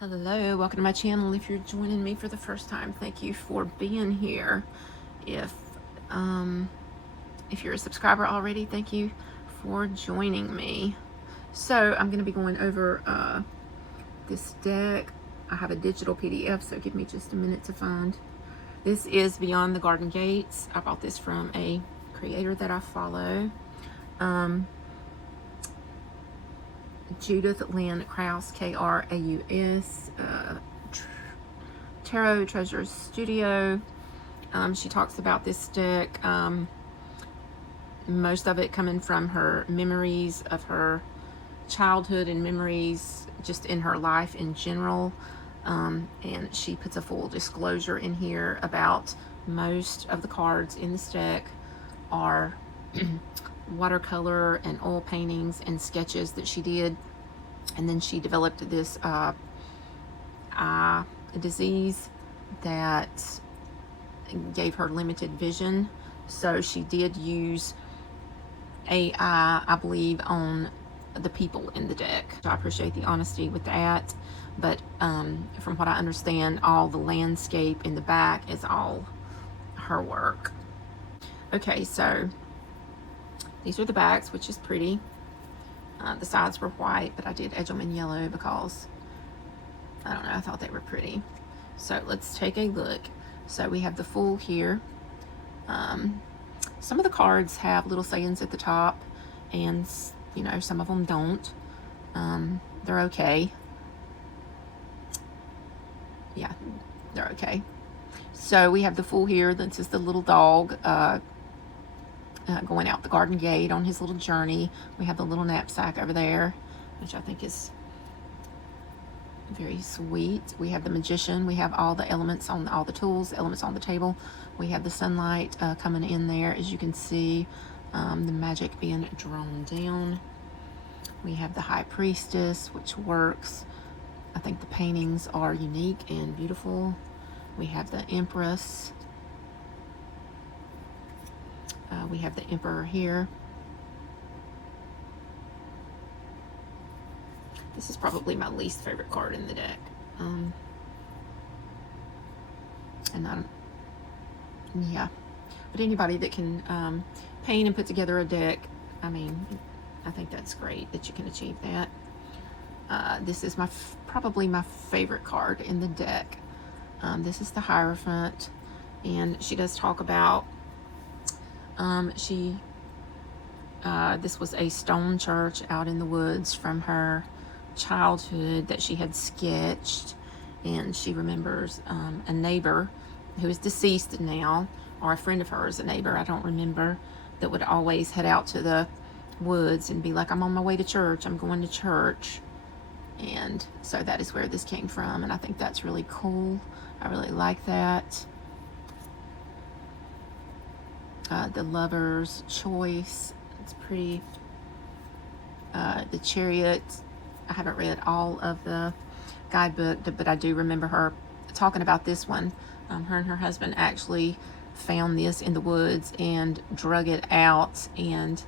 Hello, welcome to my channel. If you're joining me for the first time, thank you for being here. If you're a subscriber already, thank you for joining me. So I'm going to be going over this deck. I have a digital PDF, so give me just a minute to find. This is Beyond the Garden Gates. I bought this from a creator that I follow. Judith Krauss, K-R-A-U-S, Tarot Treasures Studio. She talks about this deck, most of it coming from her memories of her childhood and memories just in her life in general. And she puts a full disclosure in here about most of the cards in this deck are watercolor and oil paintings and sketches that she did, and then she developed this eye disease that gave her limited vision, so she did use AI, I believe, on the people in the deck. I appreciate the honesty with that, but from what I understand, all the landscape in the back is all her work. Okay, so these are the backs, which is pretty. The sides were white, but I did edge them in yellow because, I don't know, I thought they were pretty. So let's take a look. So we have the Fool here. Some of the cards have little sayings at the top, and, you know, some of them don't. They're okay. Yeah, they're okay. So we have the Fool here. This is the little dog going out the garden gate on his little journey. We have the little knapsack over there, which I think is very sweet. We have the Magician. We have all the elements on all the tools, elements on the table. We have the sunlight coming in there, as you can see, the magic being drawn down. We have the High Priestess, which works. I think the paintings are unique and beautiful. We have the Empress. We have the Emperor here. This is probably my least favorite card in the deck. Yeah. But anybody that can paint and put together a deck, I mean, I think that's great that you can achieve that. This is probably my favorite card in the deck. This is the Hierophant, and she does talk about this was a stone church out in the woods from her childhood that she had sketched, and she remembers a neighbor who is deceased now, or a friend of hers, a neighbor, I don't remember, that would always head out to the woods and be like, I'm on my way to church, I'm going to church. And so that is where this came from, and I think that's really cool. I really like that. The Lover's Choice, it's pretty. The Chariot, I haven't read all of the guidebook, but I do remember her talking about this one. Her and her husband actually found this in the woods and drug it out, and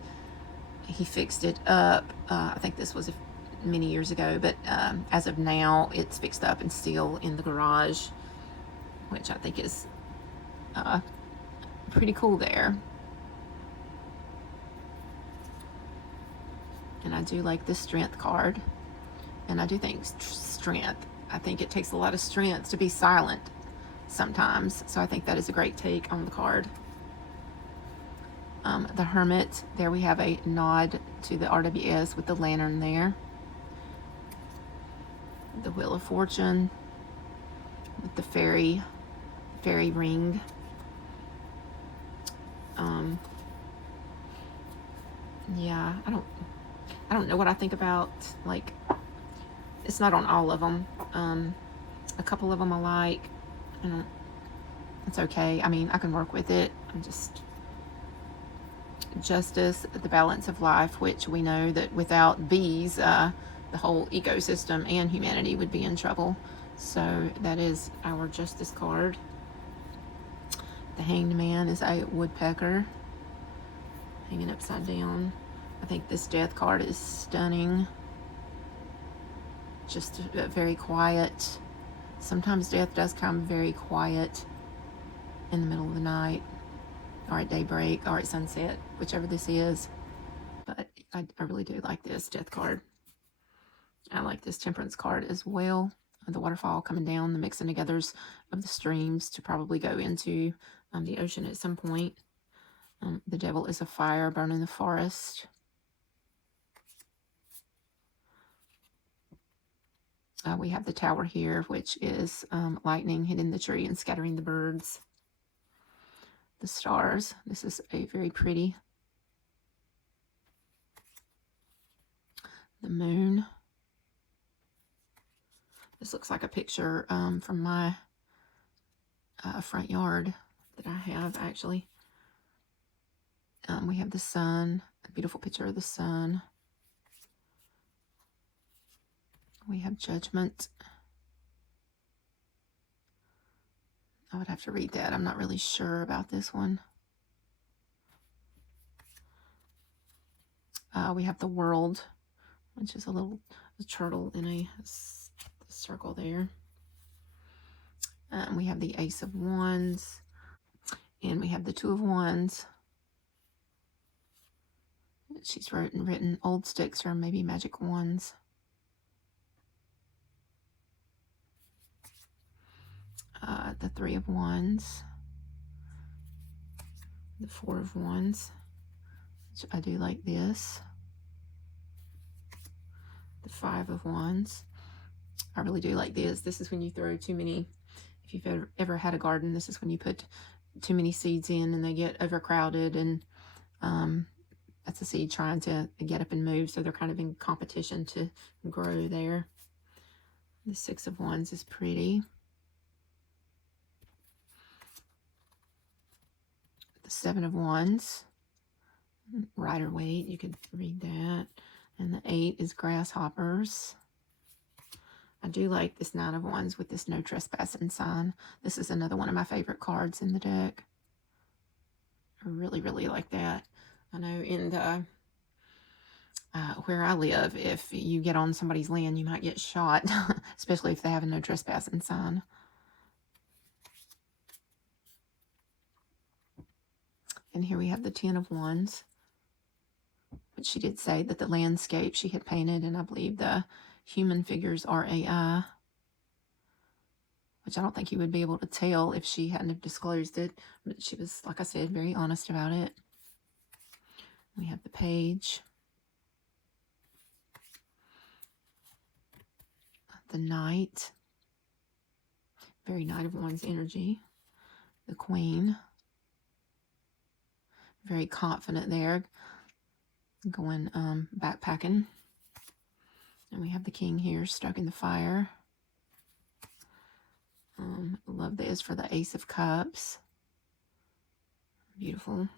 he fixed it up. I think this was many years ago, but as of now, it's fixed up and still in the garage, which I think is pretty cool there. And I do like the Strength card, and I do think strength, I think it takes a lot of strength to be silent sometimes, so I think that is a great take on the card. The Hermit, there we have a nod to the RWS with the lantern there. The Wheel of Fortune with the fairy ring. Yeah, I don't know what I think about, like, it's not on all of them. A couple of them I like. It's okay. I mean, I can work with it. I'm just Justice, the Balance of Life, which we know that without bees, the whole ecosystem and humanity would be in trouble. So that is our Justice card. The Hanged Man is a woodpecker hanging upside down. I think this Death card is stunning. just very quiet. Sometimes death does come very quiet in the middle of the night, or at daybreak, or at sunset, whichever this is. But I really do like this death card. I like this temperance card as well. The waterfall coming down, the mixing togethers of the streams to probably go into the ocean at some point. The devil is a fire burning the forest. We have the tower here, which is lightning hitting the tree and scattering the birds. The stars. This is a very pretty. The moon. This looks like a picture from my front yard that I have, actually. We have the sun, a beautiful picture of the sun. We have judgment. I would have to read that. I'm not really sure about this one. We have the world, which is a turtle in a circle there. We have the Ace of Wands, and we have the Two of Wands. She's written old sticks or maybe magic wands. The Three of Wands, the Four of Wands, which I do like this. The Five of Wands. I really do like this. This is when you throw too many, if you've ever had a garden, this is when you put too many seeds in and they get overcrowded, and that's a seed trying to get up and move, so they're kind of in competition to grow there. The Six of Wands is pretty. The Seven of Wands, Rider-Waite, you could read that. And the Eight is grasshoppers. I do like this Nine of Wands with this no trespassing sign. This is another one of my favorite cards in the deck. I really, really like that. I know in the where I live, if you get on somebody's land, you might get shot, especially if they have a no trespassing sign. And here we have the Ten of Wands, which she did say that the landscape she had painted, and I believe the human figures are AI, which I don't think you would be able to tell if she hadn't have disclosed it, but she was, like I said, very honest about it. We have the Page, the Knight, very Knight of Wands energy, the Queen, very confident there, going backpacking. And we have the King here, stoking the fire. Love this for the Ace of Cups. Beautiful.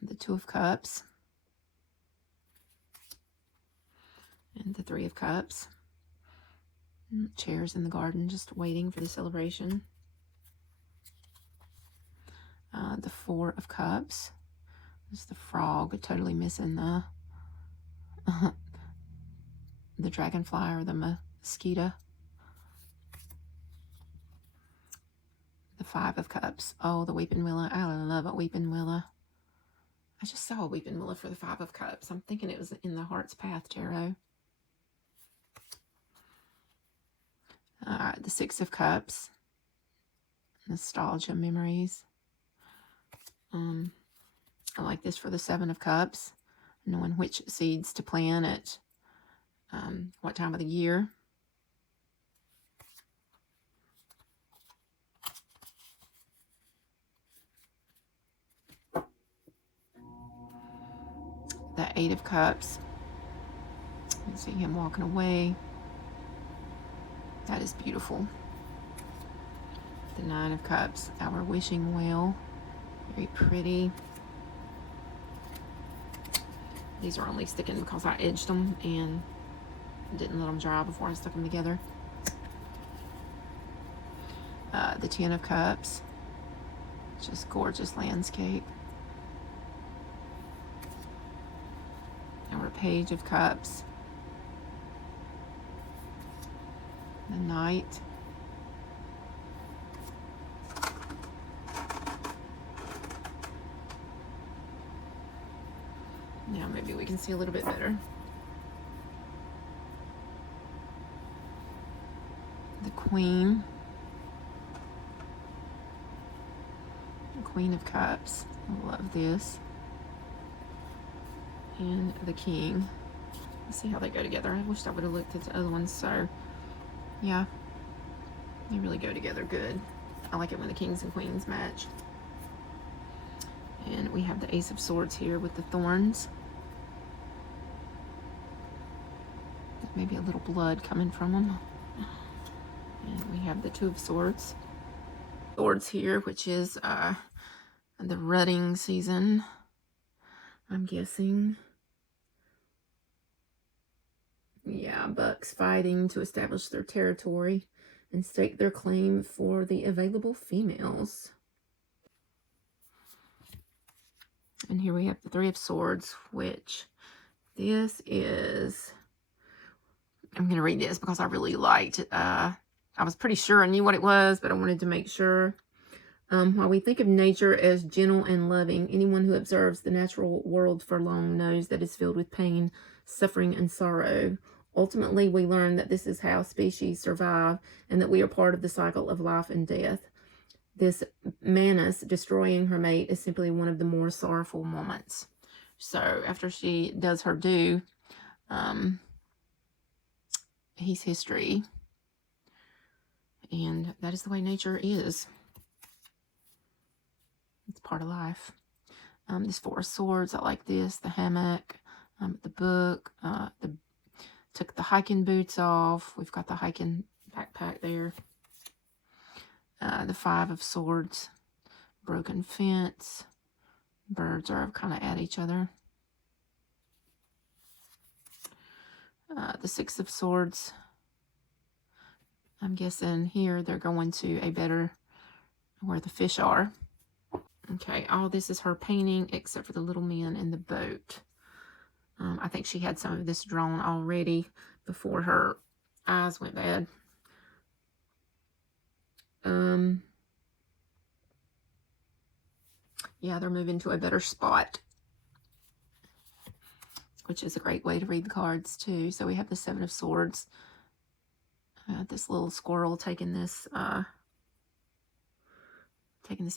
And the Two of Cups. And the Three of Cups. And chairs in the garden, just waiting for the celebration. The Four of Cups. There's the frog, totally missing the dragonfly or the mosquito. The Five of Cups. Oh, the Weeping Willow. I love a Weeping Willow. I just saw a Weeping Willow for the Five of Cups. I'm thinking it was in the Heart's Path Tarot. The Six of Cups. Nostalgia, memories. I like this for the Seven of Cups. Knowing which seeds to plant at what time of the year. The Eight of Cups. You see him walking away. That is beautiful. The Nine of Cups, our wishing well. Very pretty. These are only sticking because I edged them and didn't let them dry before I stuck them together. The Ten of Cups. Just gorgeous landscape. Our Page of Cups. the Knight. Now maybe we can see a little bit better. The Queen. The Queen of Cups. I love this. And the King. Let's see how they go together. I wish I would have looked at the other ones. So, yeah. They really go together good. I like it when the Kings and Queens match. And we have the Ace of Swords here with the thorns. Maybe a little blood coming from them. And we have the Two of Swords. Swords here, which is the rutting season, I'm guessing. Yeah, bucks fighting to establish their territory and stake their claim for the available females. And here we have the Three of Swords, which this is... I'm going to read this because I really liked it. I was pretty sure I knew what it was, but I wanted to make sure. While we think of nature as gentle and loving, anyone who observes the natural world for long knows that it's filled with pain, suffering, and sorrow. Ultimately, we learn that this is how species survive and that we are part of the cycle of life and death. This Manus destroying her mate is simply one of the more sorrowful moments. So after she does her due, he's history. And that is the way nature is. It's part of life. This Four of Swords, I like this. The hammock, the book, took the hiking boots off. We've got the hiking backpack there. The Five of Swords, broken fence. Birds are kind of at each other. The Six of Swords. I'm guessing here they're going to a better, where the fish are. Okay, all this is her painting except for the little men in the boat. I think she had some of this drawn already before her eyes went bad. Yeah, they're moving to a better spot, which is a great way to read the cards too. So we have the Seven of Swords. This little squirrel taking this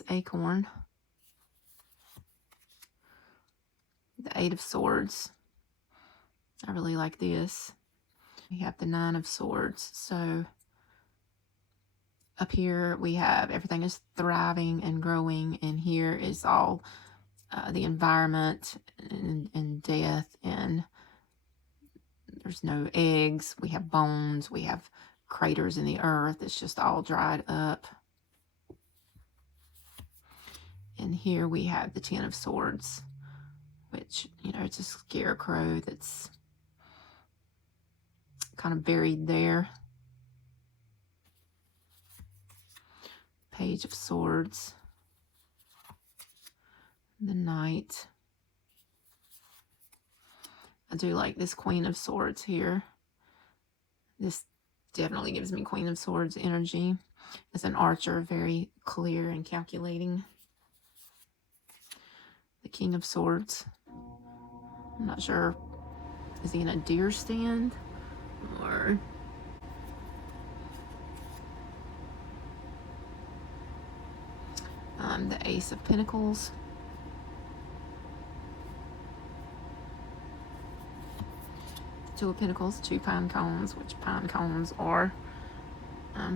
acorn. The Eight of Swords. I really like this. We have the Nine of Swords. So up here we have everything is thriving and growing, and here is all the environment and death, and there's no eggs. We have bones. We have craters in the earth. It's just all dried up. And here we have the Ten of Swords, which, you know, it's a scarecrow that's kind of buried there. Page of Swords. The Knight. I do like this Queen of Swords here. This definitely gives me Queen of Swords energy. As an archer, very clear and calculating. The King of Swords. I'm not sure. Is he in a deer stand? Or... the Ace of Pentacles. Two of Pentacles, two pine cones, which pine cones are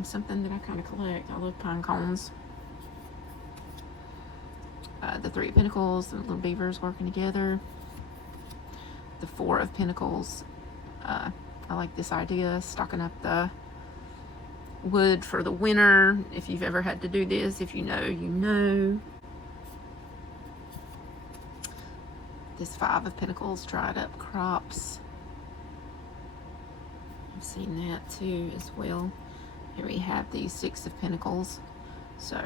something that I kind of collect. I love pine cones. The Three of Pentacles, the little beavers working together. The Four of Pentacles. I like this idea, stocking up the wood for the winter. If you've ever had to do this, if you know, you know. This Five of Pentacles, dried up crops. I've seen that too as well. Here we have the Six of Pentacles. So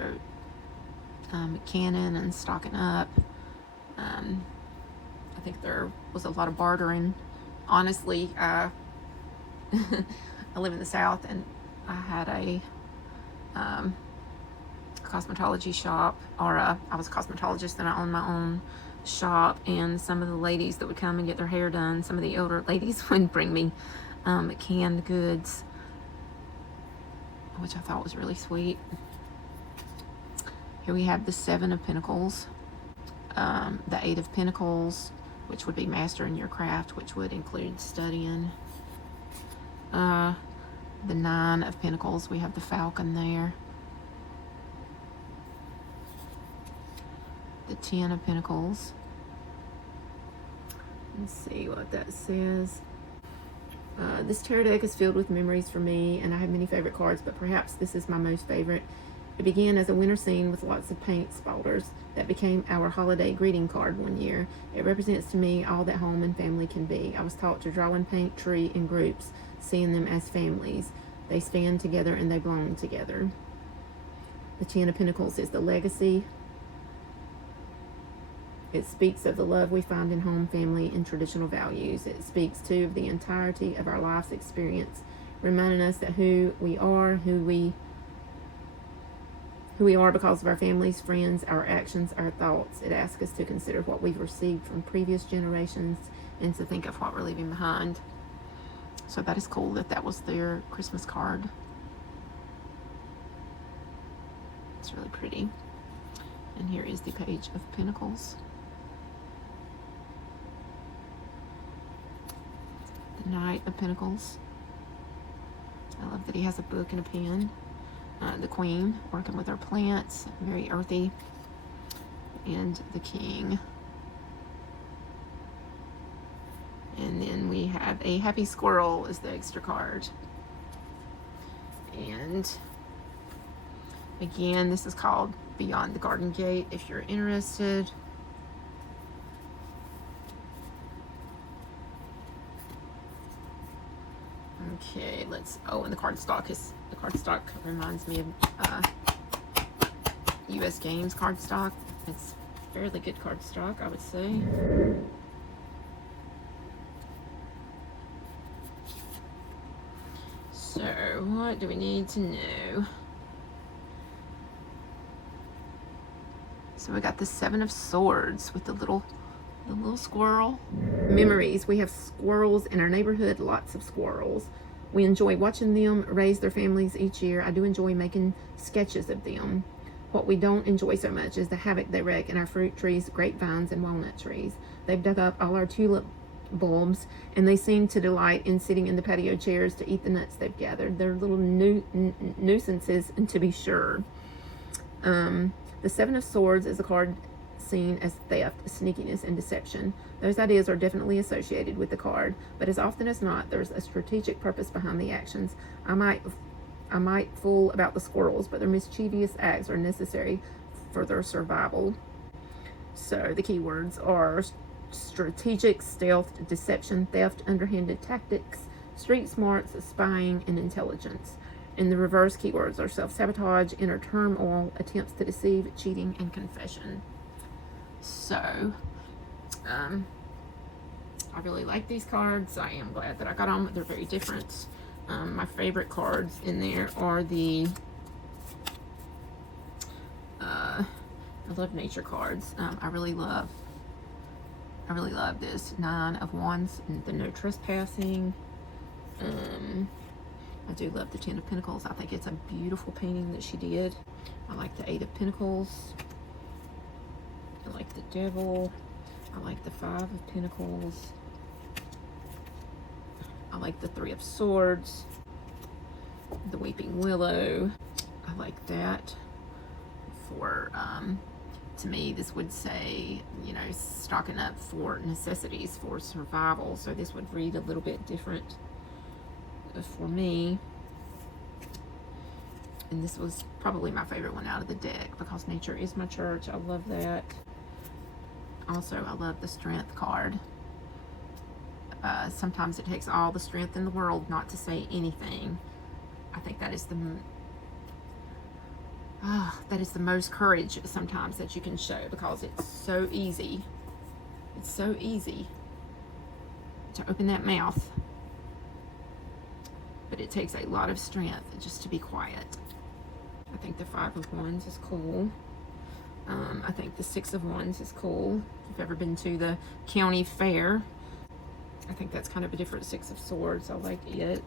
cannon and stocking up. I think there was a lot of bartering. Honestly, I live in the South, and I had a cosmetology shop, or I was a cosmetologist and I owned my own shop, and some of the ladies that would come and get their hair done, some of the older ladies would bring me canned goods, which I thought was really sweet. Here we have the 7 of Pentacles, the 8 of Pentacles, which would be mastering your craft, which would include studying. The 9 of Pentacles, we have the Falcon there. The 10 of Pentacles. Let's see what that says. This tarot deck is filled with memories for me, and I have many favorite cards, but perhaps this is my most favorite. It began as a winter scene with lots of paint spaulders that became our holiday greeting card one year. It represents to me all that home and family can be. I was taught to draw and paint tree in groups, seeing them as families. They stand together and they belong together. The 10 of Pentacles is the legacy. It speaks of the love we find in home, family, and traditional values. It speaks, too, of the entirety of our life's experience, reminding us that who we are because of our families, friends, our actions, our thoughts. It asks us to consider what we've received from previous generations and to think of what we're leaving behind. So that is cool that that was their Christmas card. It's really pretty. And here is the Page of Pentacles. The Knight of Pentacles. I love that he has a book and a pen. The Queen, working with her plants, very earthy. And the King. And then we have a Happy Squirrel as the extra card. And again, this is called Beyond the Garden Gate if you're interested. Okay, and the cardstock reminds me of US Games cardstock. It's fairly good cardstock, I would say. So, what do we need to know? So we got the 7 of Swords with the little squirrel. Memories. We have squirrels in our neighborhood, lots of squirrels. We enjoy watching them raise their families each year. I do enjoy making sketches of them. What we don't enjoy so much is the havoc they wreak in our fruit trees, grapevines, and walnut trees. They've dug up all our tulip bulbs, and they seem to delight in sitting in the patio chairs to eat the nuts they've gathered. They're little nuisances, and to be sure. The 7 of Swords is a card seen as theft, sneakiness, and deception. Those ideas are definitely associated with the card, but as often as not, there's a strategic purpose behind the actions. I might fool about the squirrels, but their mischievous acts are necessary for their survival. So the keywords are strategic, stealth, deception, theft, underhanded tactics, street smarts, spying, and intelligence. And the reverse keywords are self-sabotage, inner turmoil, attempts to deceive, cheating, and confession. So, I really like these cards. I am glad that I got them. They're very different. My favorite cards in there are the I love nature cards. I really love this 9 of Wands and the no trespassing. I do love the 10 of Pentacles. I think it's a beautiful painting that she did. I like the 8 of Pentacles. I like the Devil. I like the 5 of Pentacles. I like the 3 of Swords. The Weeping Willow. I like that. For, to me, this would say, you know, stocking up for necessities for survival. So this would read a little bit different for me. And this was probably my favorite one out of the deck because nature is my church. I love that. Also, I love the Strength card. Sometimes it takes all the strength in the world not to say anything. I think that is the most courage sometimes that you can show, because it's so easy. It's so easy to open that mouth but it takes a lot of strength just to be quiet. I think the 5 of Wands is cool. I think the 6 of Wands is cool. If you've ever been to the county fair, I think that's kind of a different 6 of Swords. I like it.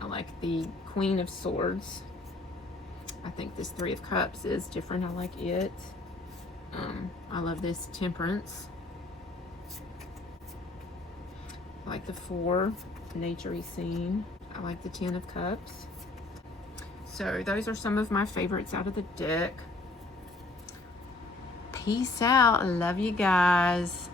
I like the Queen of Swords. I think this 3 of Cups is different. I like it. I love this Temperance. I like the 4, nature-y scene. I like the 10 of Cups. So those are some of my favorites out of the deck. Peace out. I love you guys.